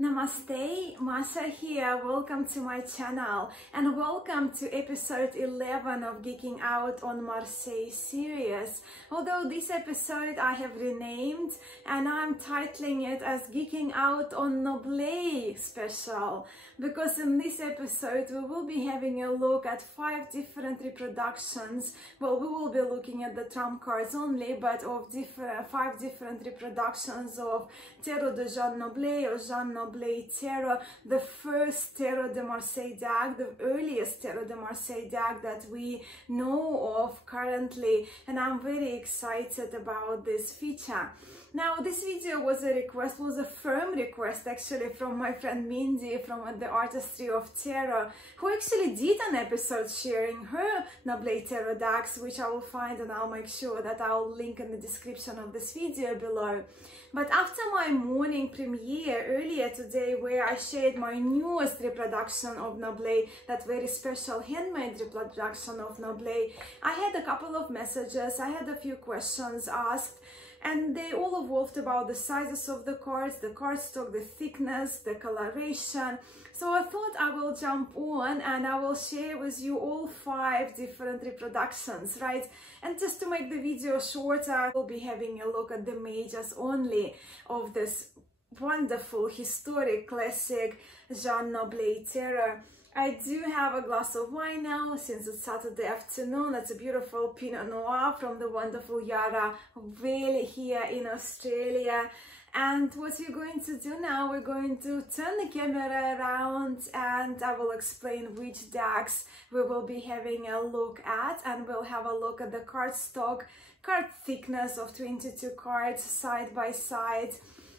Namaste, Masha here. Welcome to my channel and welcome to episode 11 of Geeking Out on Marseille series. Although this episode I have renamed and I'm titling it as Geeking Out on Noblet special, because in this episode we will be having a look at 5 different reproductions. Well, we will be looking at the trump cards only, but of 5 different reproductions of Tarot de Jean Noblet or Jean Noblet Tarot, the first Tarot de Marseille deck, the earliest Tarot de Marseille deck that we know of currently, and I'm very excited about this feature. Now, this video was a firm request actually from my friend Mindy from the Artistry of Tarot, who actually did an episode sharing her Noblet Tarot decks, which I will find and I'll make sure that I'll link in the description of this video below. But after my morning premiere earlier today, where I shared my newest reproduction of Noblet, that very special handmade reproduction of Noblet, I had a couple of messages, I had a few questions asked, and they all evolved about the sizes of the cards, the cardstock, the thickness, the coloration. So I thought I will jump on and I will share with you all 5 different reproductions, right? And just to make the video shorter, I will be having a look at the majors only of this wonderful, historic, classic Jean Noblet Tarot. I do have a glass of wine now, since it's Saturday afternoon. That's a beautiful Pinot Noir from the wonderful Yara Vale here in Australia. And what we're going to do now, we're going to turn the camera around and I will explain which decks we will be having a look at, and we'll have a look at the cardstock, card thickness of 22 cards side by side,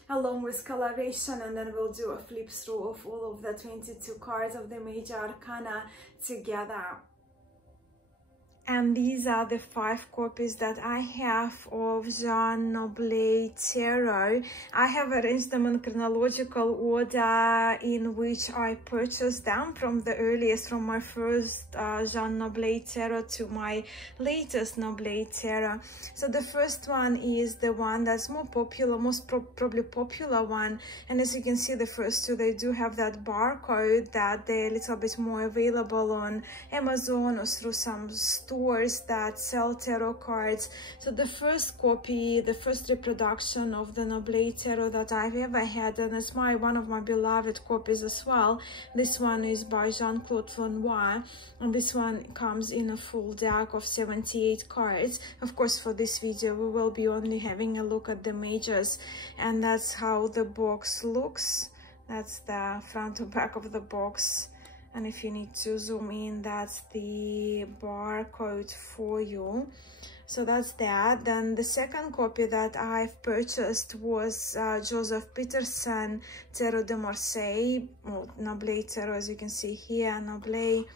along with coloration, and then we'll do a flip through of all of the 22 cards of the major arcana together. And these are the 5 copies that I have of Jean Noblet Tarot. I have arranged them in chronological order in which I purchased them, from the earliest, from my first Jean Noblet Tarot to my latest Noblet Tarot. So the first one is the one that's more popular, probably popular one. And as you can see, the first 2, they do have that barcode that they're a little bit more available on Amazon or through some stores that sell tarot cards. So the first copy, the first reproduction of the Noblet Tarot that I've ever had, and it's one of my beloved copies as well. This one is by Claude Fronoy, and this one comes in a full deck of 78 cards. Of course, for this video we will be only having a look at the majors, and that's how the box looks. That's the front and back of the box. And if you need to zoom in, that's the barcode for you. So that's that. Then the second copy that I've purchased was Joseph Peterson Tarot de Marseille, or Noblet Tarot, as you can see here, Noblet.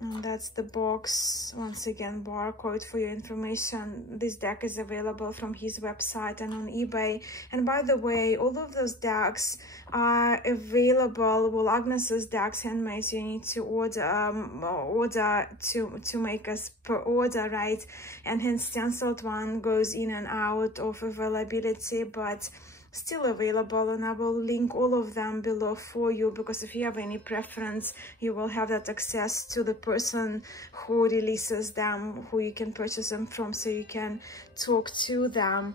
And that's the box. Once again, barcode for your information. This deck is available from his website and on eBay. And by the way, all of those decks are available. Well, Agnes's decks, Handmade, so you need to order to make us per order, right? And hence Stencilled one goes in and out of availability, but still available, and I will link all of them below for you, because if you have any preference, you will have that access to the person who releases them, who you can purchase them from, so you can talk to them.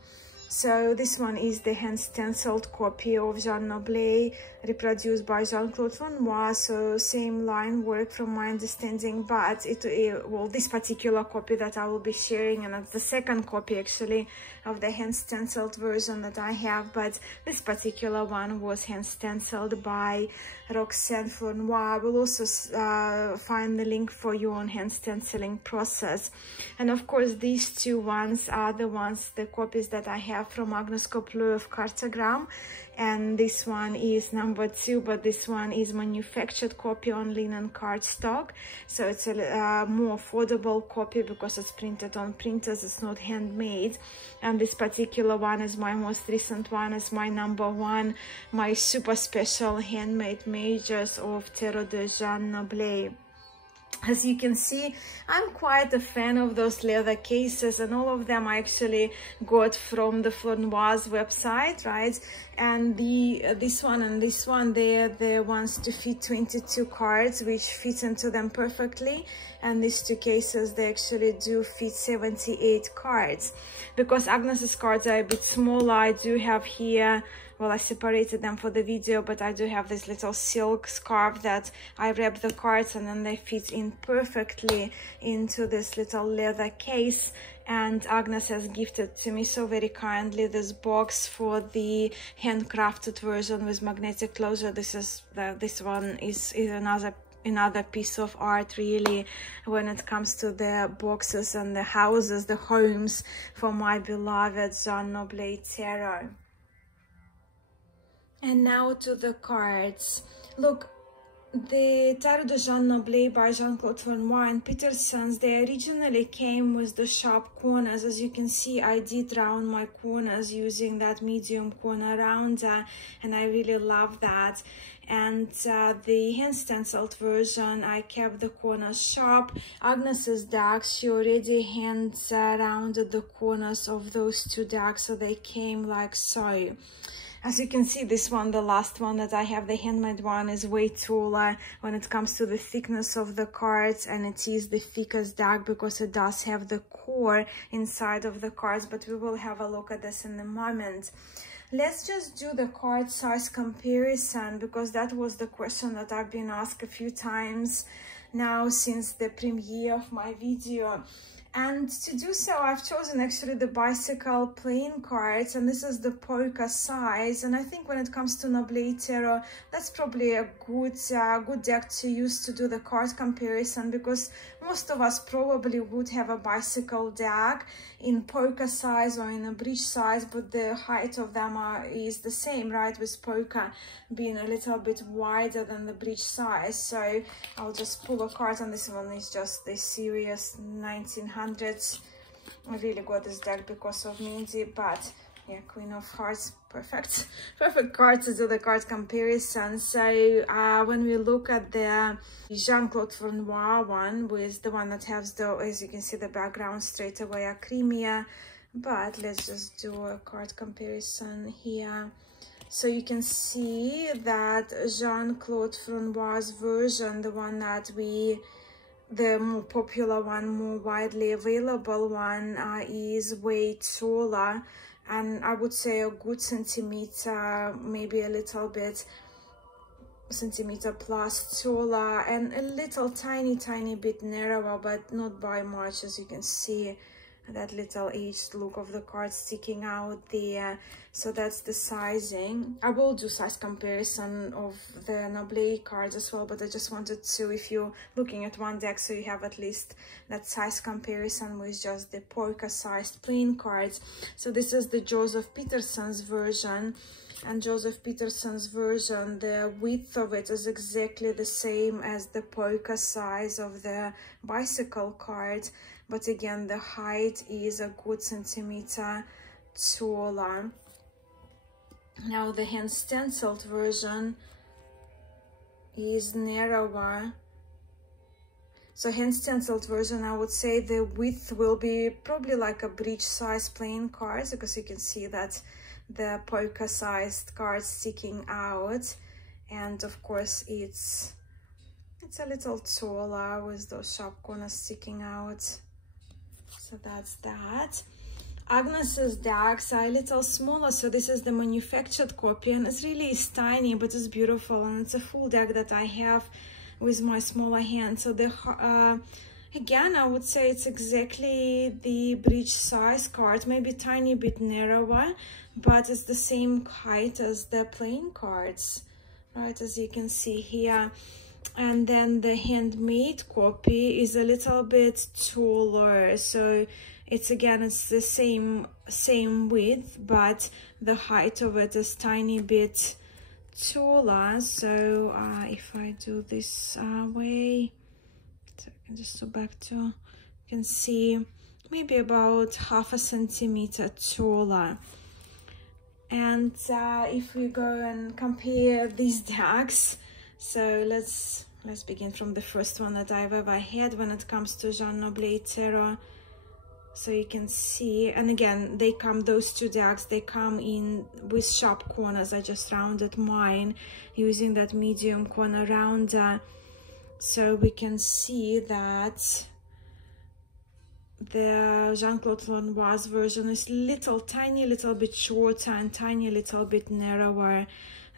So this one is the hand stenciled copy of Jean Noblet, reproduced by Jean-Claude Fronoy, so same line work from my understanding, but well, this particular copy that I will be sharing, and it's the second copy actually of the hand stenciled version that I have, but this particular one was hand stenciled by Roxanne Fronoy. I will also find the link for you on hand stenciling process. And of course, these 2 ones are the copies that I have from Agnes Coupleux of Cartogram, and this one is number 2, but this one is manufactured copy on linen cardstock, so it's a more affordable copy because it's printed on printers, it's not handmade. And this particular one is my most recent one, is my number 1, my super special handmade majors of Tarot de Jean Noblet. As you can see, I'm quite a fan of those leather cases, and all of them I actually got from the Fronoy's website, right? And this one and this one, they're the ones to fit 22 cards, which fit into them perfectly. And these two cases, they actually do fit 78 cards. Because Agnes's cards are a bit smaller, I do have here, well, I separated them for the video, but I do have this little silk scarf that I wrap the cards, and then they fit in perfectly into this little leather case. And Agnes has gifted to me so very kindly this box for the handcrafted version with magnetic closure. This one is another piece of art, really, when it comes to the boxes and the houses, the homes for my beloved Noblet Tarot. And now to the cards. Look, the Tarot de Jean Noblet by Jean-Claude Fronoy and Peterson's, they originally came with the sharp corners. As you can see, I did round my corners using that medium corner rounder, and I really love that. And the hand stenciled version, I kept the corners sharp. Agnes's decks, she already hand rounded the corners of those two decks, so they came like so. As you can see, this one, the last one that I have, the handmade one, is way taller when it comes to the thickness of the cards, and it is the thickest deck because it does have the core inside of the cards, but we will have a look at this in a moment. Let's just do the card size comparison, because that was the question that I've been asked a few times now since the premiere of my video. And to do so, I've chosen actually the bicycle plain cards, and this is the polka size. And I think when it comes to Noblet Tarot, that's probably a good deck to use to do the card comparison, because most of us probably would have a bicycle deck in polka size or in a bridge size, but the height of them is the same, right? With polka being a little bit wider than the bridge size. So I'll just pull a card, and this one is just the serious 1900s. I really got this deck because of Mindy, but yeah, Queen of Hearts, perfect card to do the card comparison. So when we look at the Jean-Claude Fronoy one, with the one that has the, as you can see, the background straight away are creamier, but let's just do a card comparison here. So you can see that Jean-Claude Fronoy's version, the one that the more popular one, more widely available one, is way taller, and I would say a good centimeter, maybe a little bit, centimeter plus taller, and a little tiny bit narrower, but not by much. As you can see, that little aged look of the card sticking out there. So that's the sizing. I will do size comparison of the Noblet cards as well, but I just wanted to, if you're looking at one deck, so you have at least that size comparison with just the polka sized plain cards. So this is the Joseph Peterson's version, and Joseph Peterson's version, the width of it is exactly the same as the polka size of the bicycle card, but again the height is a good centimeter taller. Now the hand stenciled version is narrower. So hand stenciled version, I would say the width will be probably like a bridge size plain cards, because you can see that the polka sized cards sticking out, and of course it's a little taller with those sharp corners sticking out. So that's that. Agnes's decks are a little smaller, so this is the manufactured copy, and it's really tiny, but it's beautiful, and it's a full deck that I have with my smaller hand. So the again, I would say it's exactly the bridge size card, maybe a tiny bit narrower, but it's the same height as the plain cards, right, as you can see here. And then the handmade copy is a little bit taller, so it's the same width, but the height of it is tiny bit taller. So if I do this way, so I can just go back to, you can see maybe about half a centimeter taller. And if we go and compare these decks, so let's let's begin from the first one that I've ever had when it comes to Noblet Tarot. So you can see, and again, they come, those two decks, they come in with sharp corners. I just rounded mine using that medium corner rounder. So we can see that the Jean-Claude Lenoir's version is tiny little bit shorter and tiny little bit narrower.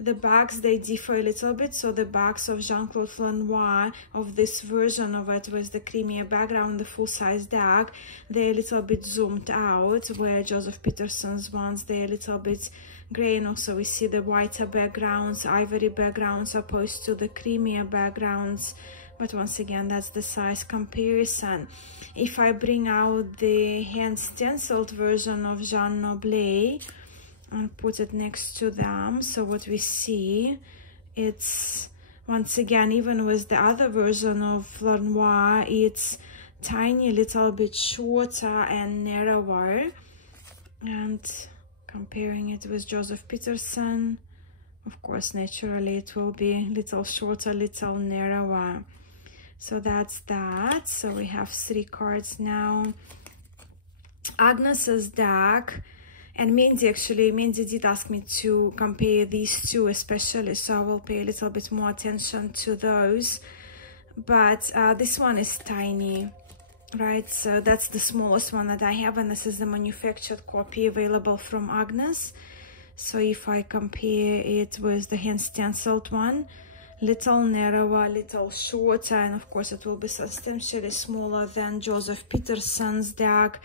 The backs, they differ a little bit. So the backs of Jean-Claude Lenoir, of this version of it with the creamier background, the full-size deck, they're a little bit zoomed out, where Joseph Peterson's ones, they're a little bit gray, and also we see the whiter backgrounds, ivory backgrounds, opposed to the creamier backgrounds. But once again, that's the size comparison. If I bring out the hand stenciled version of Jean Noblet and put it next to them, so what we see, it's, once again, even with the other version of Lenoir, it's tiny little bit shorter and narrower. And comparing it with Joseph Peterson, of course, naturally it will be little shorter, little narrower. So that's that. So we have 3 cards now. Agnes's deck, and Mindy did ask me to compare these two especially, so I will pay a little bit more attention to those. But this one is tiny, right? So that's the smallest one that I have, and this is the manufactured copy available from Agnes. So if I compare it with the hand stenciled one, little narrower, little shorter, and of course it will be substantially smaller than Joseph Peterson's deck.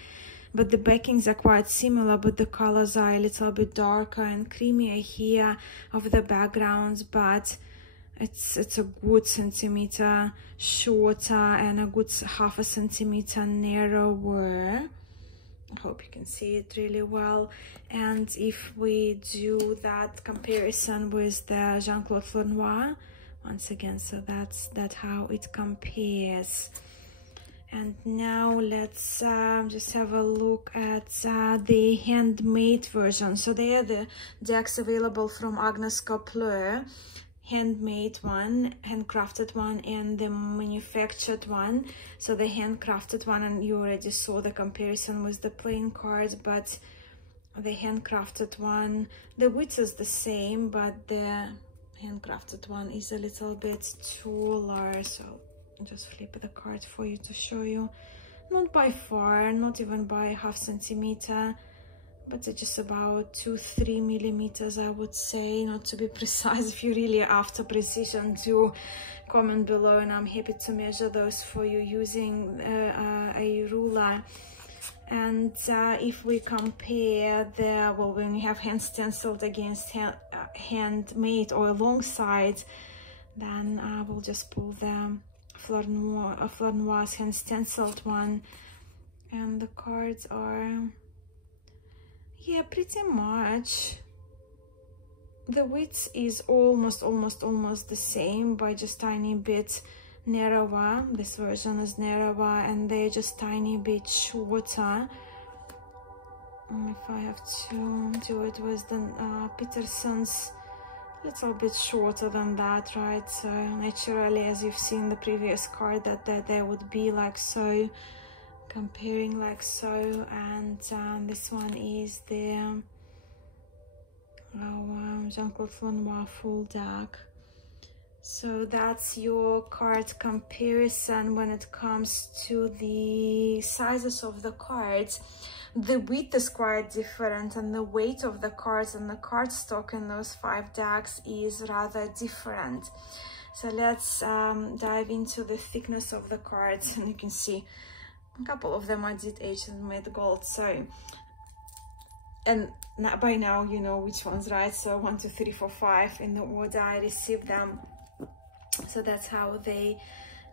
But the backings are quite similar, but the colors are a little bit darker and creamier here of the backgrounds, but it's a good centimeter shorter and a good half a centimeter narrower. I hope you can see it really well. And if we do that comparison with the Jean-Claude Lenoir, once again, so that's how it compares. And now let's just have a look at the handmade version. So they are the decks available from Agnes Copleur, handmade one, handcrafted one, and the manufactured one. So the handcrafted one, and you already saw the comparison with the plain cards, but the handcrafted one, the width is the same, but the handcrafted one is a little bit taller. So I'll just flip the card for you to show you. Not by far, not even by half centimeter, but it's just about 2-3 millimeters, I would say, not to be precise. If you really are after precision, do comment below, and I'm happy to measure those for you using a ruler. And if we compare the, well, when you have hand stenciled against handmade or alongside, then I will just pull the Fronoy's hand stenciled one, and the cards are, yeah, pretty much the width is almost the same, by just tiny bit narrower. This version is narrower, and they're just tiny bit shorter. If I have to do it with the Peterson's, little bit shorter than that, right? So naturally, as you've seen the previous card, that there would be like so, comparing like so. And this one is the Jean-Claude Lenoir full deck. So that's your card comparison when it comes to the sizes of the cards. The width is quite different, and the weight of the cards and the cardstock in those 5 decks is rather different. So let's dive into the thickness of the cards, and you can see a couple of them I did age and made gold. So, and by now you know which ones, right? So 1, 2, 3, 4, 5 in the order I received them. So that's how they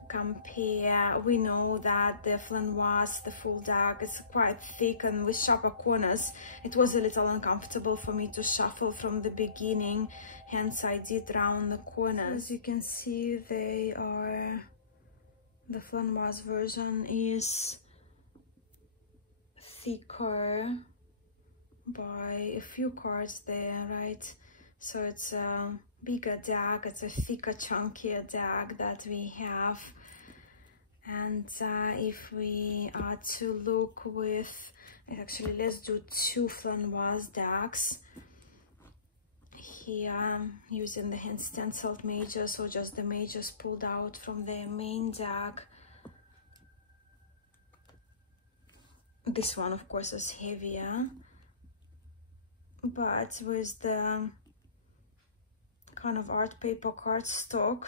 compare. We know that the Lenoir's, the full deck, is quite thick and with sharper corners. It was a little uncomfortable for me to shuffle from the beginning, hence I did round the corners. As you can see, they are, the Lenoir's version is thicker by a few cards there, right? So it's bigger deck. It's a thicker, chunkier deck that we have. And if we are to look with, actually let's do 2 Fronoy decks here, using the hand stenciled majors, or just the majors pulled out from the main deck. This one of course is heavier, but with the kind of art paper cardstock,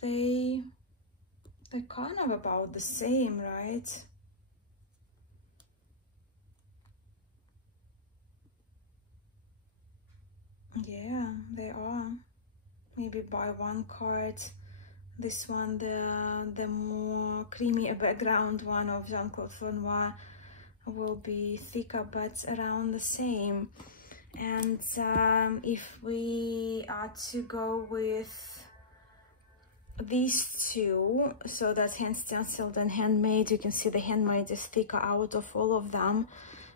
they're kind of about the same, right? Yeah, they are. Maybe by 1 card. This one, the more creamy background one of Jean-Claude Fronoy, will be thicker, but around the same. And if we are to go with these 2, so that's hand stenciled and handmade, you can see the handmade is thicker out of all of them,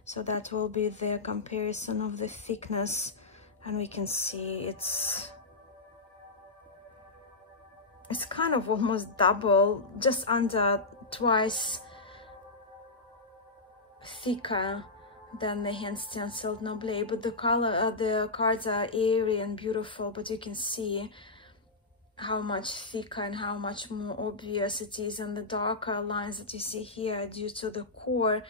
so that will be the comparison of the thickness, and we can see it's kind of almost double, just under twice thicker than the hand stenciled Noblet. But the color, the cards are airy and beautiful, but you can see how much thicker and how much more obvious it is, and the darker lines that you see here are due to the core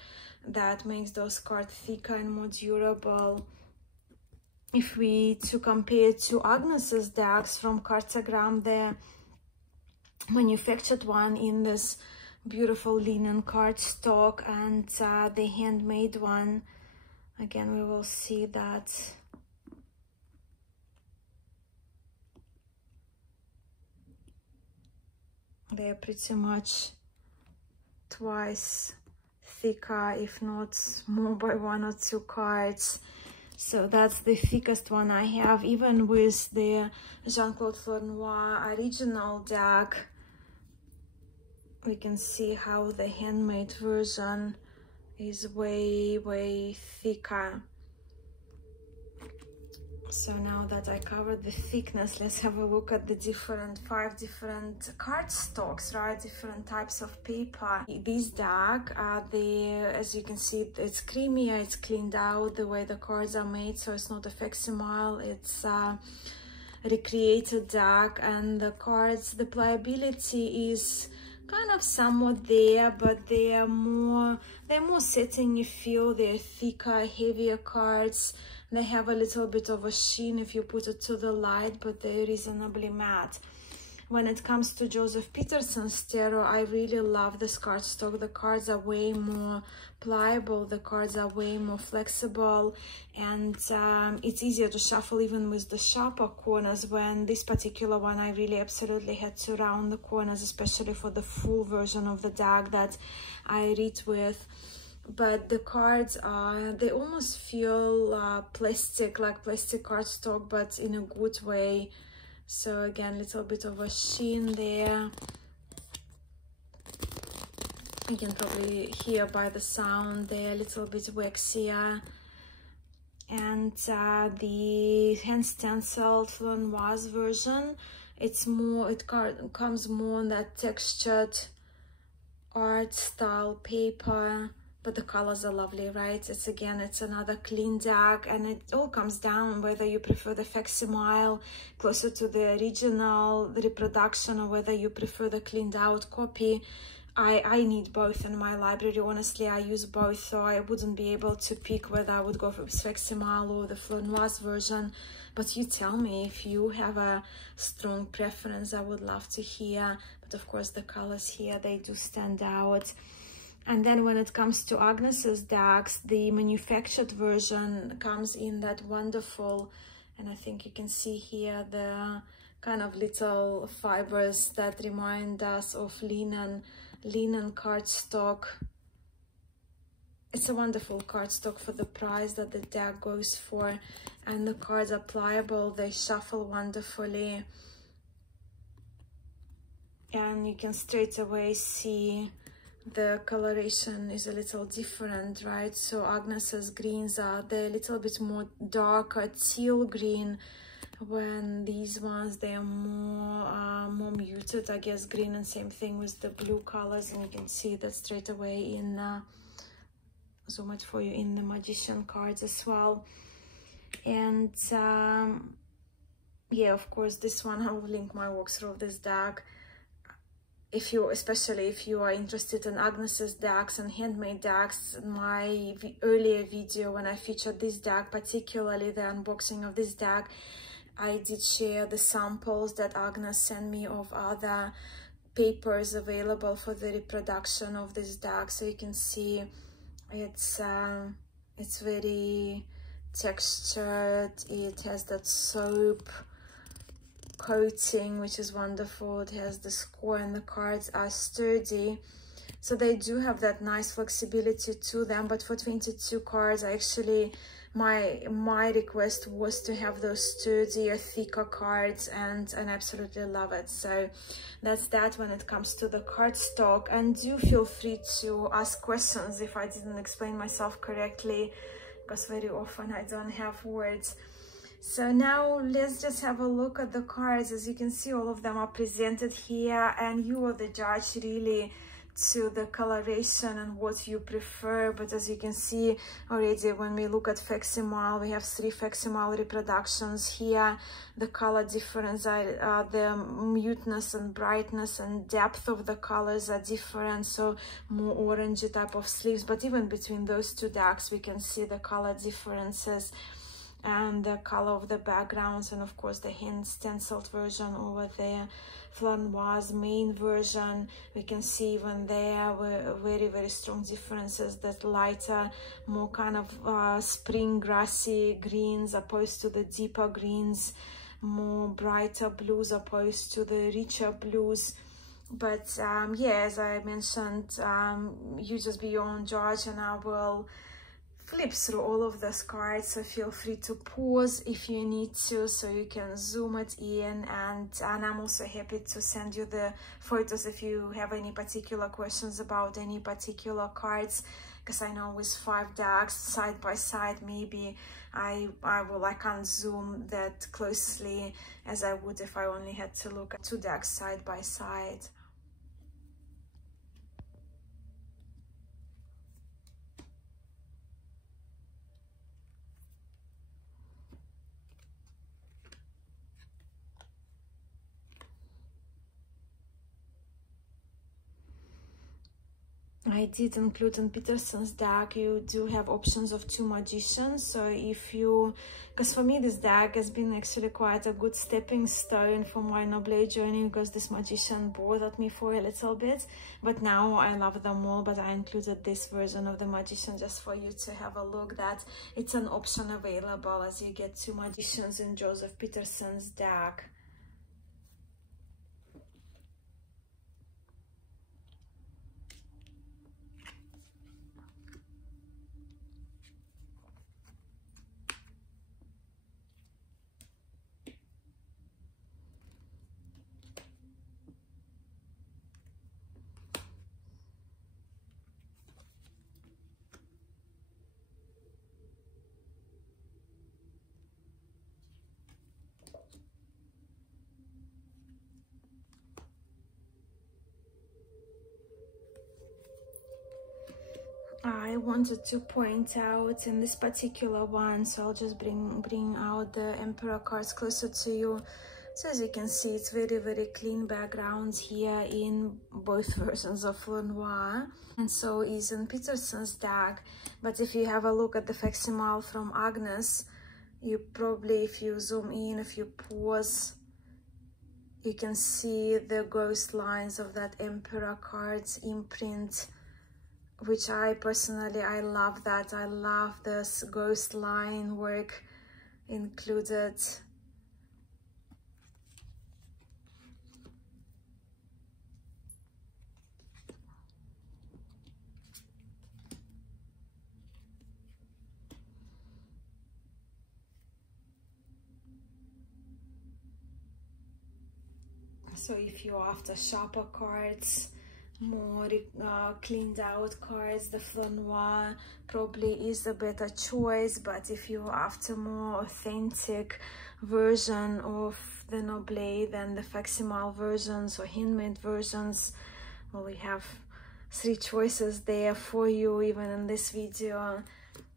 that makes those cards thicker and more durable. If we to compare to Agnes's decks from Cartogram, the manufactured one in this beautiful linen cardstock, and the handmade one, again we will see that they are pretty much twice thicker, if not more by 1 or 2 cards. So that's the thickest one I have. Even with the Jean-Claude Fronoy original deck, we can see how the handmade version is way thicker. So now that I covered the thickness, let's have a look at the 5 different cardstocks, right? Different types of paper. This deck, as you can see, it's creamier, it's cleaned out the way the cards are made, so it's not a facsimile, it's a recreated deck, and the cards, the pliability is kind of somewhat there, but they're more setting, you feel. They're thicker, heavier cards. They have a little bit of a sheen if you put it to the light, but they're reasonably matte. When it comes to Joseph Peterson's tarot, I really love this cardstock. The cards are way more pliable, the cards are way more flexible, and it's easier to shuffle even with the sharper corners, when this particular one I really absolutely had to round the corners, especially for the full version of the deck that I read with. But the cards are, they almost feel plastic, like plastic cardstock, but in a good way. So again, a little bit of a sheen there. You can probably hear by the sound, they're a little bit waxier. And the hand stenciled Fronoy's version, it's more, it comes more on that textured art style paper. But the colors are lovely, right? It's again, it's another clean deck, and it all comes down whether you prefer the facsimile closer to the original, the reproduction, or whether you prefer the cleaned out copy. I need both in my library. Honestly, I use both, so I wouldn't be able to pick whether I would go for facsimile or the Fronoy's version. But you tell me if you have a strong preference. I would love to hear. But of course, the colors here, they do stand out. And then when it comes to Agnes's decks, the manufactured version comes in that wonderful, and I think you can see here the kind of little fibers that remind us of linen cardstock. It's a wonderful cardstock for the price that the deck goes for, and the cards are pliable, they shuffle wonderfully, and you can straight away see the coloration is a little different, right? So Agnes's greens are, they're a little bit more darker teal green, when these ones, they are more muted, I guess, green, and same thing with the blue colors. And you can see that straight away in zoom it for you in the magician cards as well. And yeah, of course, this one, I will link my walkthrough of this deck. Especially if you are interested in Agnes's decks and handmade decks, my earlier video when I featured this deck, particularly the unboxing of this deck, I did share the samples that Agnes sent me of other papers available for the reproduction of this deck. So you can see it's very textured. It has that soap coating, which is wonderful. It has the score, and the cards are sturdy, so they do have that nice flexibility to them. But for 22 cards, I actually, my request was to have those sturdier, thicker cards, and I absolutely love it. So that's that when it comes to the cardstock. And do feel free to ask questions if I didn't explain myself correctly, because very often I don't have words. So now let's just have a look at the cards. As you can see, all of them are presented here, and you are the judge really to the coloration and what you prefer. But as you can see already, when we look at facsimile, we have 3 facsimile reproductions here. The color difference are the muteness and brightness and depth of the colors are different, so more orangey type of sleeves. But even between those two decks, we can see the color differences and the color of the backgrounds. And of course the hand stenciled version over there, Fronoy's main version, we can see even there were very strong differences. That lighter, more kind of spring grassy greens opposed to the deeper greens, more brighter blues opposed to the richer blues. But yeah, as I mentioned, you just be your own judge, and I will flip through all of those cards, so feel free to pause if you need to, so you can zoom it in. And I'm also happy to send you the photos if you have any particular questions about any particular cards, because I know with 5 decks side by side, maybe I can't zoom that closely as I would if I only had to look at 2 decks side by side. I did include in Peterson's deck, you do have options of 2 magicians. So if you, because for me this deck has been actually quite a good stepping stone for my Noblet journey, because this magician bothered me for a little bit, but now I love them all. But I included this version of the magician just for you to have a look, that it's an option available as you get 2 magicians in Joseph Peterson's deck. I wanted to point out in this particular one, so I'll just bring out the Emperor cards closer to you. So as you can see, it's very clean backgrounds here in both versions of Fronoy, and so is in Peterson's deck. But if you have a look at the facsimile from Agnes, you probably, if you zoom in, if you pause, you can see the ghost lines of that Emperor cards imprint, which I personally, I love that. I love this ghost line work included. So if you're after sharper cards, more cleaned out cards, the Fronoy probably is a better choice. But if you're after more authentic version of the Noblet than the facsimile versions or handmade versions, well, we have 3 choices there for you even in this video.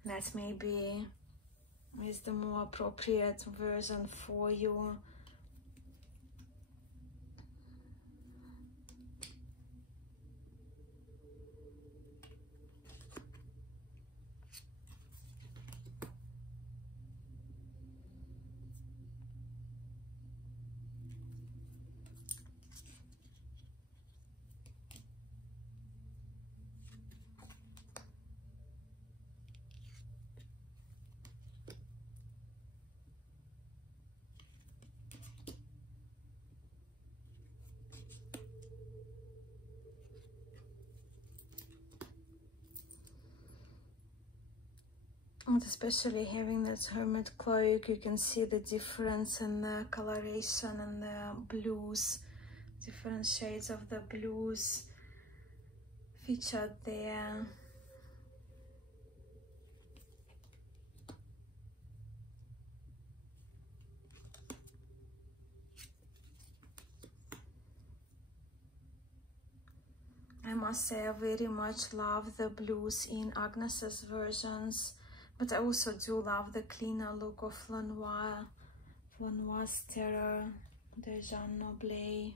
That maybe is the more appropriate version for you. And especially having that hermit cloak, you can see the difference in the coloration and the blues, different shades of the blues featured there. I must say I very much love the blues in Agnes's versions, but I also do love the cleaner look of Fronoy, Fronoy's Tarot, the Jean Noblet.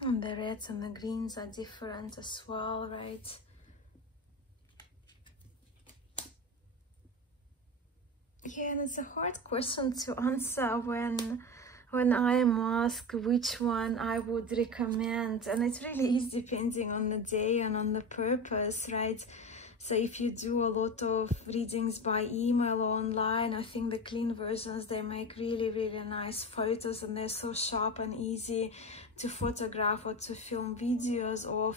And the reds and the greens are different as well, right? Yeah, and it's a hard question to answer when I am asked which one I would recommend, and it really is depending on the day and on the purpose, right? So if you do a lot of readings by email or online, I think the clean versions, they make really, really nice photos, and they're so sharp and easy to photograph or to film videos of.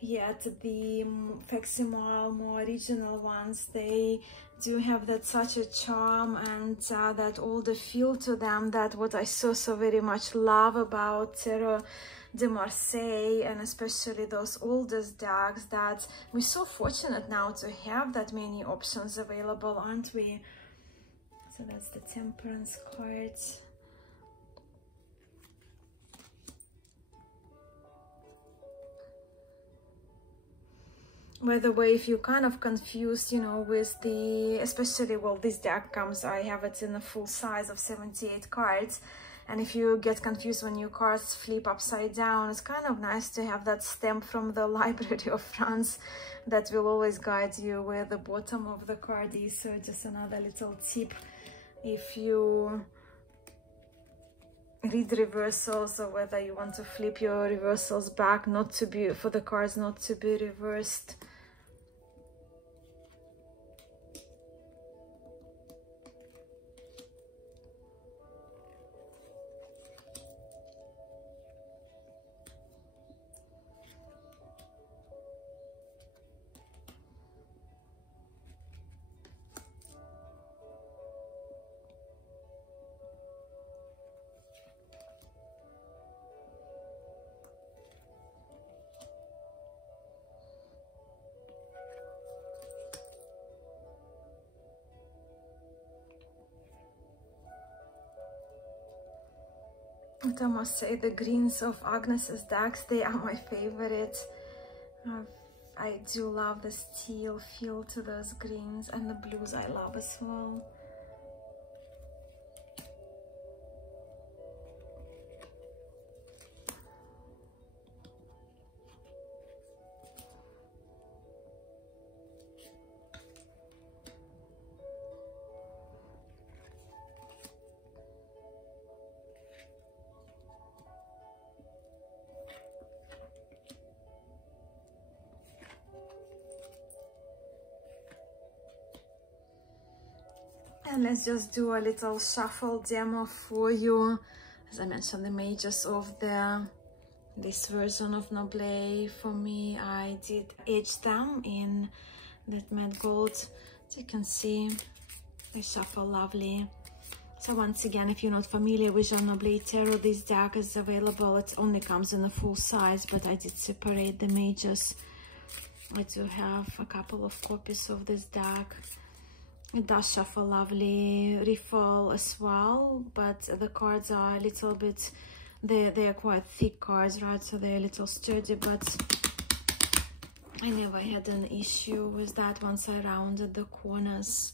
Yet the facsimile, more original ones, they do have that such a charm and that older feel to them, that what I so very much love about Tarot de Marseille, and especially those oldest decks, that we're so fortunate now to have that many options available, aren't we? So that's the Temperance card. By the way, if you're kind of confused, you know, with the, especially, well, this deck comes, I have it in a full size of 78 cards. And if you get confused when your cards flip upside down, it's kind of nice to have that stamp from the Library of France that will always guide you where the bottom of the card is. So just another little tip, if you read reversals, or whether you want to flip your reversals back, not to be, for the cards not to be reversed. But I must say, the greens of Agnes's decks, they are my favorite. I do love the steel feel to those greens, and the blues I love as well. And let's just do a little shuffle demo for you. As I mentioned, the images of this version of Noblet, for me, I did edge them in that matte gold. As you can see, they shuffle lovely. So once again, if you're not familiar with Noblet Tarot, this deck is available. It only comes in a full size, but I did separate the images. I do have a couple of copies of this deck. It does shuffle lovely, riffle as well, but the cards are a little bit, they are quite thick cards, right? So they're a little sturdy, but I never had an issue with that once I rounded the corners.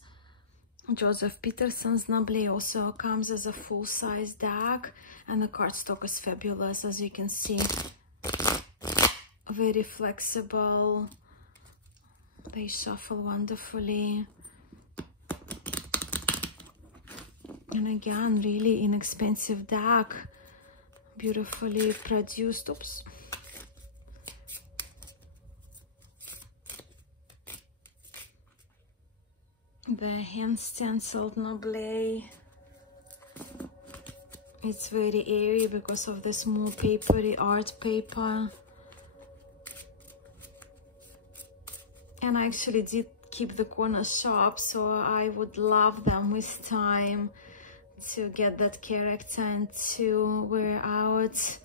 Joseph Peterson's Noblet also comes as a full-size deck, and the cardstock is fabulous, as you can see. Very flexible. They shuffle wonderfully. And again, really inexpensive deck, beautifully produced. Oops. The hand stenciled Noblet. It's very airy because of the small papery art paper. And I actually did keep the corners sharp, so I would love them with time to get that character and to wear out.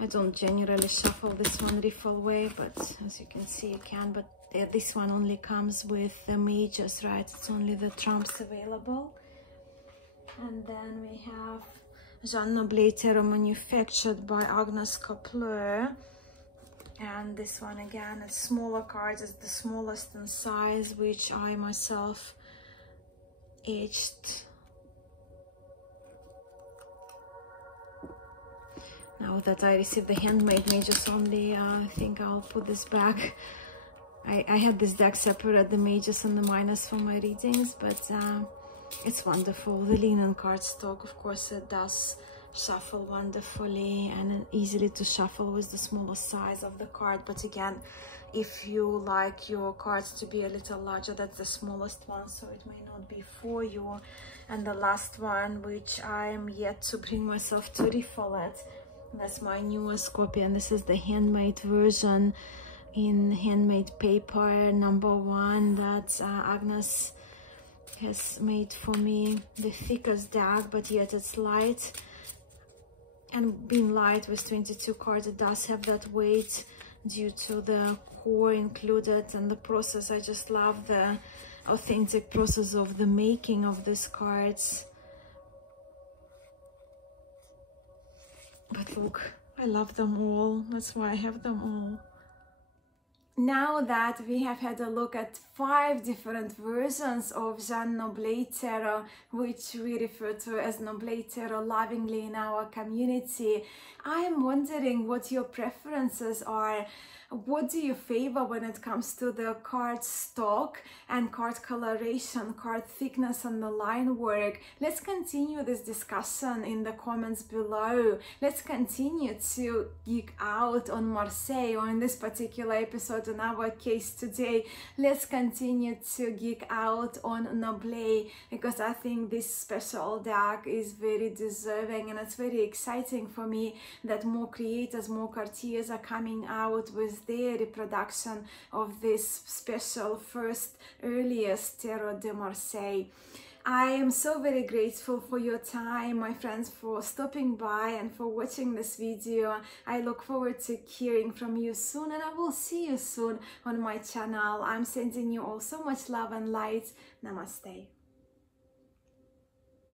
I don't generally shuffle this one riffle way, but as you can see, you can. But this one only comes with the majors, right? It's only the trumps available. And then we have Jean Noblet Tarot, manufactured by Agnes Kapler. And this one again, it's smaller cards. It's the smallest in size, which I myself edged. Now that I received the handmade majors only, I think I'll put this back. I had this deck separate, the majors and the minors for my readings, but it's wonderful. The linen cardstock, of course, it does shuffle wonderfully and easily to shuffle with the smaller size of the card. But again, if you like your cards to be a little larger, that's the smallest one, so it may not be for you. And the last one, which I am yet to bring myself to riffle it, that's my newest copy, and this is the handmade version in handmade paper, #1, that Agnes has made for me. The thickest deck, but yet it's light. And being light with 22 cards, it does have that weight due to the core included. And the process, I just love the authentic process of the making of these cards. But look, I love them all. That's why I have them all. Now that we have had a look at 5 different versions of Jean Noblet Tarot, which we refer to as Noblet Tarot lovingly in our community, I am wondering what your preferences are. What do you favor when it comes to the card stock and card coloration, card thickness and the line work? Let's continue this discussion in the comments below. Let's continue to geek out on Marseille, or in this particular episode, in our case today, let's continue to geek out on Noblet, because I think this special deck is very deserving, and it's very exciting for me that more creators, more courtiers are coming out with their reproduction of this special first earliest Tarot de Marseille. I am so very grateful for your time, my friends, for stopping by and for watching this video. I look forward to hearing from you soon, and I will see you soon on my channel. I'm sending you all so much love and light. Namaste.